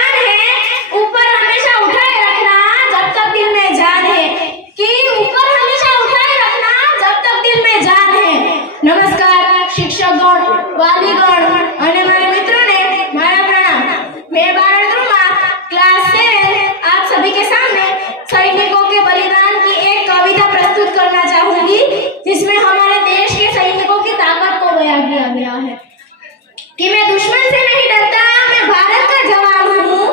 बलिदान है, ऊपर हमेशा उठाए रखना जब तक दिल में जान है, कि ऊपर हमेशा उठाए रखना जब तक दिल में जान है। नमस्कार शिक्षकगण, वालीगण અને મારા મિત્રોને મારા પ્રણામ। मैं बारह क्लास 7 आप सभी के सामने सैनिकों के बलिदान की एक कविता प्रस्तुत करना चाहूंगी, जिसमें हमारे देश के सैनिकों की ताकत को बयां किया गया है। कि मैं दुश्मन से नहीं डरता, मैं भारत का जवान हूँ।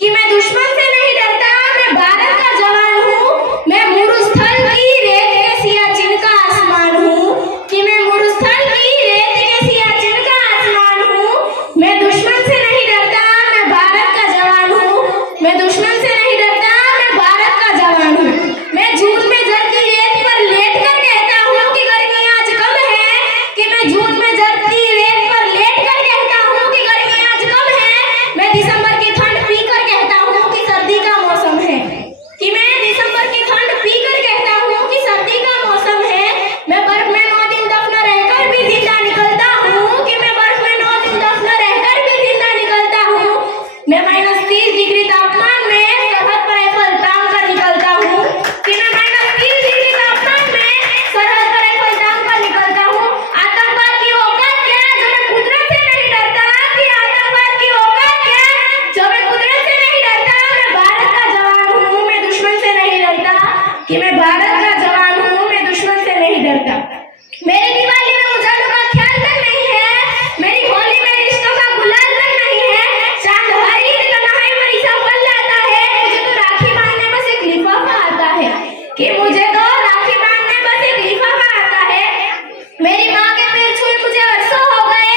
कि मैं दुश्मन से नहीं डरता, मैं भारत का जवान हूँ। मैं मुरुस्थल की रेत के सियाचिन का आसमान हूँ। कि मैं मुरुस्थल की रेत के सियाचिन का आसमान हूँ। मैं दुश्मन से नहीं डरता, मैं भारत का जवान हूँ। मैं दुश्मन से नहीं डरता, मैं भारत का जवान हूँ। मैं झूठ में जलती रेत पर लेट कर कहता हूँ कि गर्मी आज कम है। कि मैं झूठ में जलती रेत पर लेट कर कहता हूँ कि गर्मी आज कम है। मैं दिसंबर की ठंड पीकर कहता हूँ कि सर्दी का मौसम है। कि मैं दिसंबर की ठंड पीकर कहता हूँ कि सर्दी का मौसम है। मैं बर्फ में 9 दिन दफन रहकर भी जिंदा निकलता हूँ। कि मैं बर्फ में 9 दिन दफन रहकर भी जिंदा निकलता हूँ। मैं -30 डिग्री तापमान में सरहद पर राइफल तान कर निकलता हूँ। कि मैं -30 डिग्री तापमान में सरहद पर राइफल तान कर निकलता हूँ। आतंकवाद की औकात क्या, जो मैं कुदरत से नहीं डरता। कि आतंकवाद की औकात क्या, जो मैं कुदरत से नहीं डरता। मैं भारत का जवान हूँ, मैं दुश्मन से नहीं डरता। कि मैं भारत का जवान हूँ, मैं दुश्मन से नहीं डरता। मेरी दिवाली में उजालों का ख्याल तक नहीं है। मेरी होली में रिश्तों का गुलाल तक नहीं है। चांद हर ईद का नहाई मरी सा पल जाता है। मुझे तो राखी बांधने बस एक लिफाफा आता है। कि मुझे तो राखी बांधने बस एक लिफाफा आता है। मेरी माँ के पैर छूए मुझे वर्षों हो गए।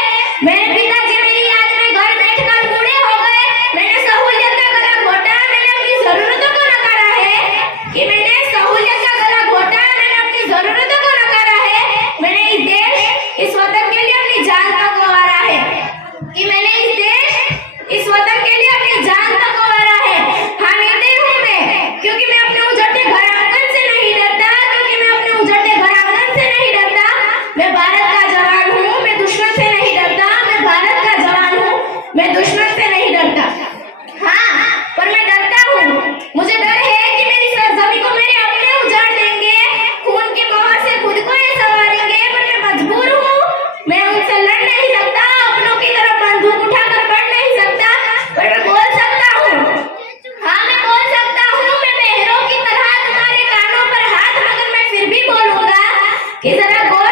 मेरे पिताजी मेरी याद में घर बैठकर बूढ़े हो गए। मैंने सहूलियत का गला घोटा, मैंने अपनी जरूरतों को नकारा है। कि मैंने सहूलियत का गला घोटा, मैंने अपनी जरूरतों को नकारा है। मैंने इस देश, इस वतन के लिए अपनी जान तक गंवारा है। कि मैंने इस देश, इस वतन के लिए अपनी जान तक गंवारा है। हाँ निर्दय हूँ मैं, क्योंकि मैं अपने उजड़ते घर आंगन से नहीं डरता। क्योंकि मैं अपने उजड़ते घर आंगन से नहीं डरता। मैं भारत का जवान हूँ, मैं दुश्मन से नहीं डरता। मैं भारत का जवान हूँ, मैं दुश्मन से नहीं डरता। हाँ, पर मैं डरता हूँ। मुझे डर है कि मेरी सरजमी को मेरे अपने उजाड़ देंगे, खून की मोहर से खुद को ये संवारेंगे। पर मैं मजबूर हूँ, मैं उनसे लड़ नहीं सकता। अपनों की तरफ बंदूक उठाकर बढ़ नहीं सकता। पर मैं बोल सकता हूँ, हाँ मैं बोल सकता हूँ। मैं बहरों की तरह तुम्हारे कानों पर हाथ, मगर मैं फिर भी बोलूंगा कि जरा गौर